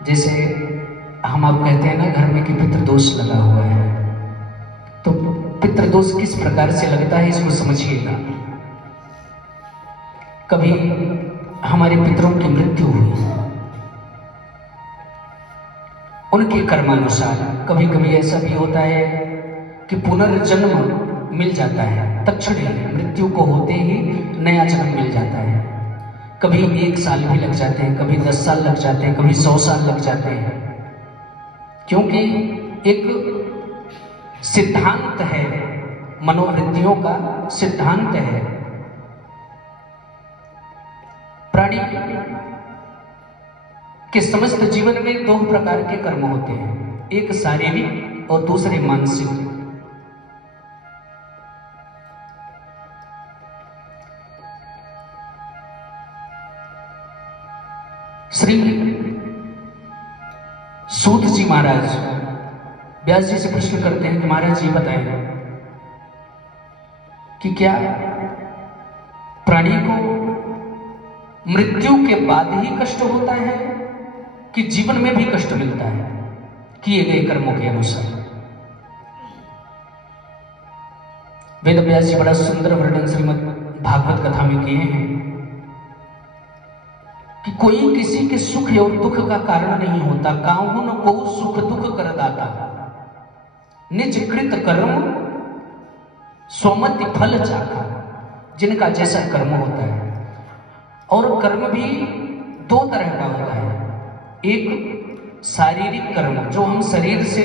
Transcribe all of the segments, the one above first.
जैसे हम आप कहते हैं ना घर में कि पितृदोष लगा हुआ है, तो पितृदोष किस प्रकार से लगता है इसको समझिएगा। कभी हमारे पितरों की मृत्यु हुई, उनके कर्मानुसार कभी कभी ऐसा भी होता है कि पुनर्जन्म मिल जाता है, तत्क्षण ही मृत्यु को होते ही नया जन्म मिल जाता है। कभी 1 साल भी लग जाते हैं, कभी 10 साल लग जाते हैं, कभी 100 साल लग जाते हैं, क्योंकि एक सिद्धांत है, मनोवृत्तियों का सिद्धांत है। प्राणी के समस्त जीवन में 2 प्रकार के कर्म होते हैं, एक शारीरिक और दूसरे मानसिक। श्री सूत जी महाराज व्यास जी से प्रश्न करते हैं कि महाराज ये बताएं कि क्या प्राणी को मृत्यु के बाद ही कष्ट होता है कि जीवन में भी कष्ट मिलता है किए गए कर्मों के अनुसार। वेद व्यास जी बड़ा सुंदर वर्णन श्रीमद् भागवत कथा में किए हैं कि कोई किसी के सुख और दुख का कारण नहीं होता, काहुन को सुख दुख कर दाता, निज कृत कर्म सोमति फल चाखा। जिनका जैसा कर्म होता है, और कर्म भी 2 तरह का होता है। एक शारीरिक कर्म जो हम शरीर से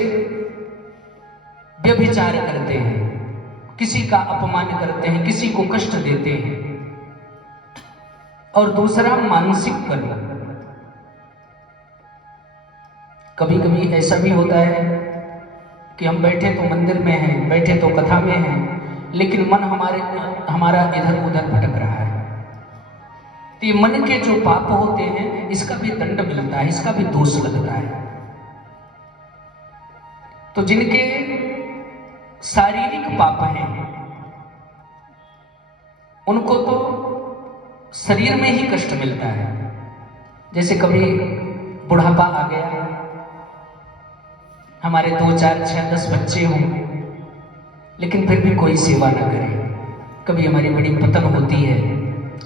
व्यभिचार करते हैं, किसी का अपमान करते हैं, किसी को कष्ट देते हैं, और दूसरा मानसिक कर्म। कभी कभी ऐसा भी होता है कि हम बैठे तो मंदिर में हैं, बैठे तो कथा में हैं, लेकिन मन हमारा इधर उधर भटक रहा है। तो ये मन के जो पाप होते हैं, इसका भी दंड मिलता है, इसका भी दोष लगता है। तो जिनके शारीरिक पाप हैं उनको तो शरीर में ही कष्ट मिलता है। जैसे कभी बुढ़ापा आ गया, हमारे 2, 4, 6, 10 बच्चे हों, लेकिन फिर भी कोई सेवा ना करे, कभी हमारी बड़ी पतन होती है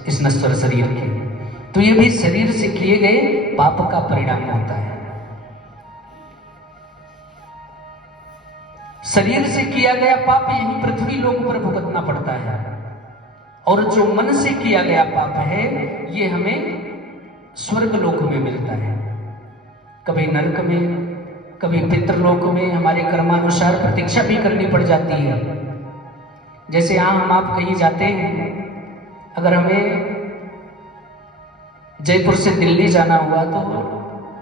इस नश्वर शरीर की, तो ये भी शरीर से किए गए पाप का परिणाम होता है। शरीर से किया गया पाप यही पृथ्वी लोक पर भुगतना पड़ता है, और जो मन से किया गया पाप है ये हमें स्वर्ग लोक में मिलता है, कभी नरक में, कभी पितृलोक में हमारे कर्मानुसार प्रतीक्षा भी करनी पड़ जाती है। जैसे यहां हम आप कहीं जाते हैं, अगर हमें जयपुर से दिल्ली जाना हुआ तो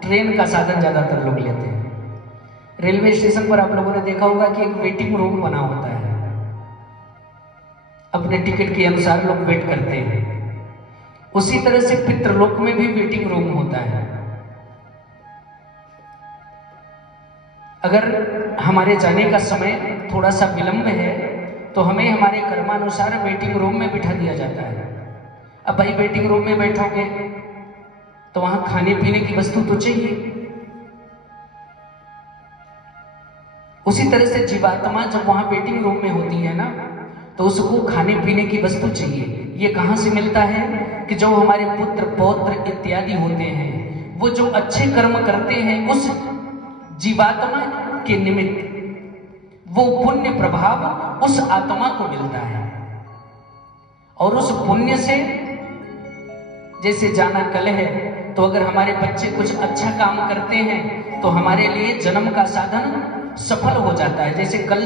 ट्रेन का साधन ज्यादातर लोग लेते हैं। रेलवे स्टेशन पर आप लोगों ने देखा होगा कि एक वेटिंग रूम बना होता है, अपने टिकट के अनुसार लोग वेट करते हैं। उसी तरह से पितृलोक में भी वेटिंग रूम होता है। अगर हमारे जाने का समय थोड़ा सा विलंब है तो हमें हमारे कर्मानुसार वेटिंग रूम में बिठा दिया जाता है। अब भाई वेटिंग रूम में बैठोगे तो वहां खाने पीने की वस्तु तो चाहिए। उसी तरह से जीवात्मा जब वहां वेटिंग रूम में होती है ना, तो उसको खाने पीने की वस्तु चाहिए। ये कहां से मिलता है कि जो हमारे पुत्र पौत्र इत्यादि होते हैं, वो जो अच्छे कर्म करते हैं उस जीवात्मा के निमित्त वो पुण्य प्रभाव उस आत्मा को मिलता है, और उस पुण्य से जैसे जाना कल है, तो अगर हमारे बच्चे कुछ अच्छा काम करते हैं तो हमारे लिए जन्म का साधन सफल हो जाता है। जैसे कल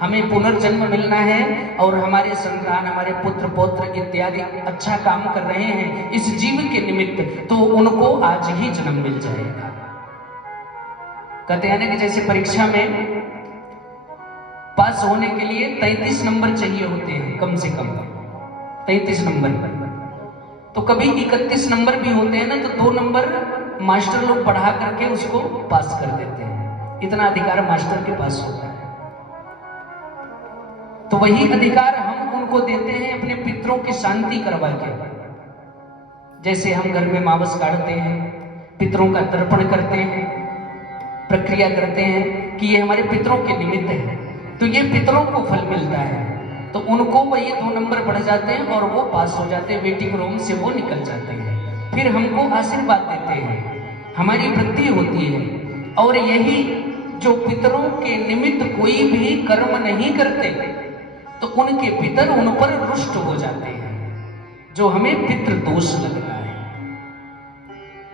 हमें पुनर्जन्म मिलना है और हमारे संतान, हमारे पुत्र पौत्र इत्यादि अच्छा काम कर रहे हैं इस जीव के निमित्त, तो उनको आज ही जन्म मिल जाएगा। कहते हैं ना कि जैसे परीक्षा में पास होने के लिए 33 नंबर चाहिए होते हैं, कम से कम 33 नंबर, तो कभी 31 नंबर भी होते हैं ना, तो 2 नंबर मास्टर लोग बढ़ा करके उसको पास कर देते हैं। इतना अधिकार मास्टर के पास होता है। तो वही अधिकार हम उनको देते हैं अपने पितरों की शांति करवा के। जैसे हम घर में मावस काढ़ते हैं, पितरों का तर्पण करते हैं, प्रक्रिया करते हैं कि ये हमारे पितरों के निमित्त है, तो ये पितरों को फल मिलता है। तो उनको वो ये 2 नंबर बढ़ जाते हैं और वो पास हो जाते हैं, वेटिंग रूम से वो निकल जाते हैं, फिर हमको आशीर्वाद देते हैं, हमारी वृद्धि होती है। और यही जो पितरों के निमित्त कोई भी कर्म नहीं करते तो उनके पितर उन पर रुष्ट हो जाते हैं, जो हमें पितृ दोष लगता है।